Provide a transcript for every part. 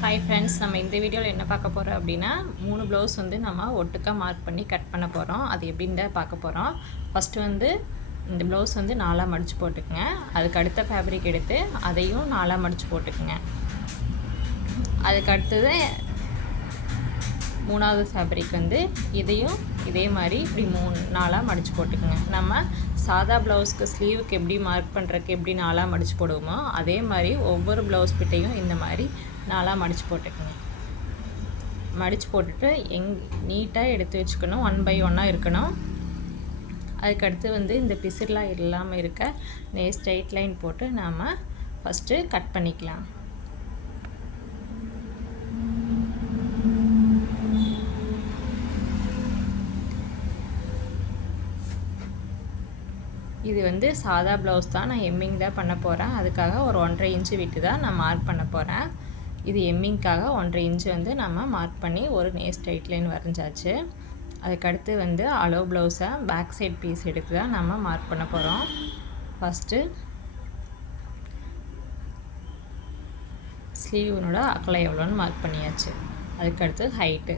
Hi friends, நம்ம இந்த வீடியோவில் என்ன பார்க்க போகிறோம் அப்படின்னா 3 ப்ளவுஸ் வந்து நம்ம ஒட்டுக்கா மார்க் பண்ணி கட் பண்ண போகிறோம். அது எப்படின்னு பார்க்க போகிறோம். ஃபஸ்ட்டு வந்து இந்த ப்ளவுஸ் வந்து 4ஆக மடித்து போட்டுக்குங்க. அதுக்கு அடுத்த ஃபேப்ரிக் எடுத்து அதையும் 4ஆக மடித்து போட்டுக்குங்க. அதுக்கு அடுத்தது 3வது ஃபேப்ரிக் வந்து இதையும் இதே மாதிரி இப்படி 4ஆக மடித்து போட்டுக்குங்க. நம்ம சாதா ப்ளவுஸ்க்கு ஸ்லீவுக்கு எப்படி மார்க் பண்ணுறதுக்கு எப்படி 4ஆக மடித்து போடுவோமோ அதே மாதிரி ஒவ்வொரு ப்ளவுஸ் பிட்டையும் இந்த மாதிரி 4ஆக மடித்து போட்டுக்குங்க. மடித்து போட்டுட்டு நீட்டாக எடுத்து வச்சுக்கணும். 1 by 1 இருக்கணும். அதுக்கடுத்து வந்து இந்த பிசுறுலாம் இல்லாமல் இருக்க ஸ்ட்ரைட் லைன் போட்டு நாம் ஃபஸ்ட்டு கட் பண்ணிக்கலாம். இது வந்து சாதா ப்ளவுஸ் தான். நான் எம்மிங் தான் பண்ண போகிறேன். அதுக்காக ஒரு 1.5 இன்ச்சு விட்டு தான் நான் மார்க் பண்ண போகிறேன். இது எம்மிங்காக 1.5 இன்ச்சு வந்து நம்ம மார்க் பண்ணி ஒரு ஸ்ட்ரைட் லைன் வரைஞ்சாச்சு. அதுக்கடுத்து வந்து அளவு ப்ளவுஸை பேக் சைட் பீஸ் எடுத்து தான் நம்ம மார்க் பண்ண போகிறோம். ஃபஸ்ட்டு ஸ்லீவனோட அகலம் எவ்வளோன்னு மார்க் பண்ணியாச்சு. அதுக்கடுத்து ஹைட்டு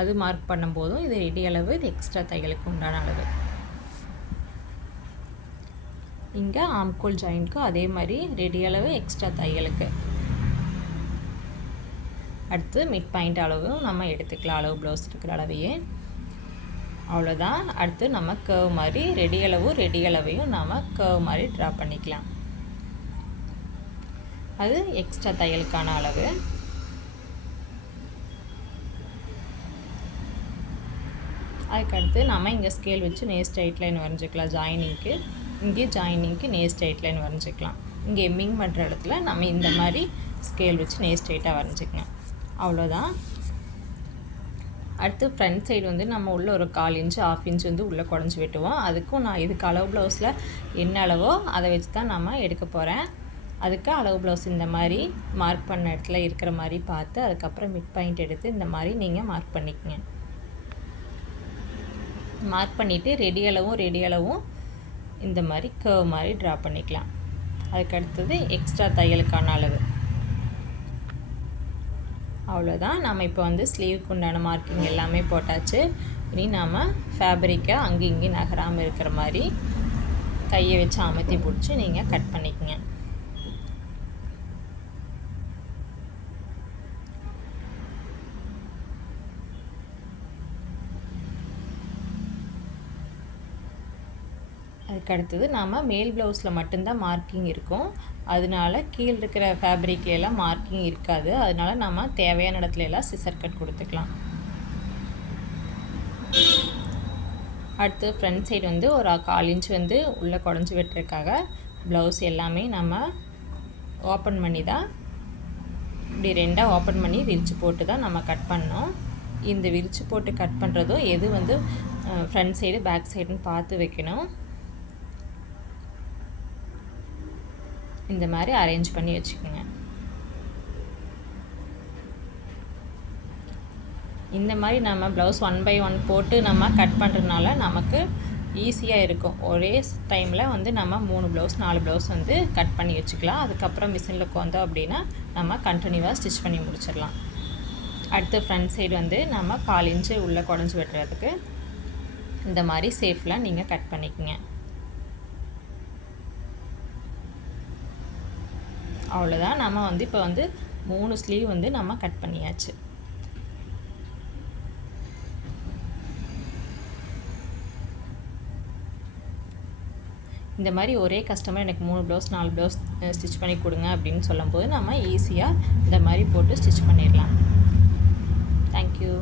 அது மார்க் பண்ணும்போதும் இது ரெடி அளவு, இது எக்ஸ்ட்ரா தையலுக்கு உண்டான அளவு. இங்கே ஆம்கோல் ஜாயிண்ட்க்கும் அதே மாதிரி ரெடி அளவு, எக்ஸ்ட்ரா தையலுக்கு. அடுத்து மிட் பாயிண்ட் அளவும் நம்ம எடுத்துக்கலாம். அளவு ப்ளவுஸ் இருக்கிற அளவையே அவ்வளோதான். அடுத்து நம்ம கர்வ் மாதிரி ரெடி அளவையும் நம்ம கர்வ் மாதிரி ட்ரா பண்ணிக்கலாம். அது எக்ஸ்ட்ரா தையலுக்கான அளவு. அதுக்கடுத்து நம்ம இங்கே ஸ்கேல் வச்சு ஸ்ட்ரைட் லைன் வரைஞ்சிக்கலாம். இங்கே ஜாயினிங்க்கு ஸ்ட்ரைட் லைன் வரைஞ்சிக்கலாம். இங்கே எம்மிங் பண்ணுற இடத்துல நம்ம இந்த மாதிரி ஸ்கேல் வச்சு ஸ்ட்ரைட்டாக வரைஞ்சிக்கலாம். அவ்வளோதான். அடுத்து ஃப்ரண்ட் சைடு வந்து நம்ம உள்ளே ஒரு 1/4 இன்ச்சு 1/2 இன்ச் வந்து உள்ளே குடஞ்சி வெட்டுவோம். அதுக்கும் நான் இதுக்கு அளவு ப்ளவுஸில் என்ன அளவோ அதை வச்சு தான் நம்ம எடுக்க போகிறேன். அதுக்கு அளவு ப்ளவுஸ் இந்த மாதிரி மார்க் பண்ண இடத்துல இருக்கிற மாதிரி பார்த்து அதுக்கப்புறம் மிட் பாயிண்ட் எடுத்து இந்த மாதிரி நீங்கள் மார்க் பண்ணிக்கங்க. மார்க் பண்ணிவிட்டு ரெடி அளவும் இந்த மாதிரி கர்வ் மாதிரி ட்ரா பண்ணிக்கலாம். அதுக்கடுத்தது எக்ஸ்ட்ரா தையலுக்கான அளவு. அவ்வளோதான். நம்ம இப்போ வந்து ஸ்லீவுக்கு உண்டான மார்க்கிங் எல்லாமே போட்டாச்சு. இனி நாம் ஃபேப்ரிக்கை அங்கே இங்கே நகராமல் இருக்கிற மாதிரி கையை வச்சு அமர்த்தி பிடிச்சி நீங்கள் கட் பண்ணிக்கங்க. அதுக்கடுத்தது நாம் மேல் ப்ளவுஸில் மட்டும்தான் மார்க்கிங் இருக்கும். அதனால கீழே இருக்கிற ஃபேப்ரிக்லாம் மார்க்கிங் இருக்காது. அதனால நம்ம தேவையான இடத்துல எல்லாம் சிசர் கட் கொடுத்துக்கலாம். அடுத்து ஃப்ரண்ட் சைடு வந்து ஒரு 1/4 இன்ச் வந்து உள்ளே குடஞ்சி வெட்டுறதுக்காக ப்ளவுஸ் எல்லாமே நம்ம ஓப்பன் பண்ணி தான் இப்படி 2ஆக ஓப்பன் பண்ணி விரித்து போட்டு தான் நம்ம கட் பண்ணோம். இந்த விரித்து போட்டு கட் பண்ணுறதும் எது வந்து ஃப்ரண்ட் சைடு பேக் சைடுன்னு பார்த்து வைக்கணும். இந்த மாதிரி அரேஞ்ச் பண்ணி வச்சுக்கோங்க. இந்த மாதிரி நம்ம ப்ளவுஸ் 1 by 1 போட்டு நம்ம கட் பண்ணுறதுனால நமக்கு ஈஸியாக இருக்கும். ஒரே டைமில் வந்து நம்ம 3 ப்ளவுஸ் 4 ப்ளவுஸ் வந்து கட் பண்ணி வச்சுக்கலாம். அதுக்கப்புறம் மிஷினில் உட்காந்தோம் அப்படின்னா நம்ம கண்டினியூவாக ஸ்டிச் பண்ணி முடிச்சிடலாம். அடுத்து ஃப்ரண்ட் சைடு வந்து நம்ம 1/4 இன்ச்சு உள்ளே குடஞ்சி வெட்டுறதுக்கு இந்த மாதிரி சேஃபில் நீங்கள் கட் பண்ணிக்கோங்க. அவ்வளோதான். நம்ம வந்து இப்போ வந்து 3 ஸ்லீவ் வந்து நம்ம கட் பண்ணியாச்சு. இந்த மாதிரி ஒரே கஸ்டமர் எனக்கு 3 ப்ளவுஸ் 4 ப்ளவுஸ் ஸ்டிச் பண்ணி கொடுங்க அப்படின்னு சொல்லும்போது நம்ம ஈஸியாக இந்த மாதிரி போட்டு ஸ்டிச் பண்ணிடலாம். தேங்க்யூ.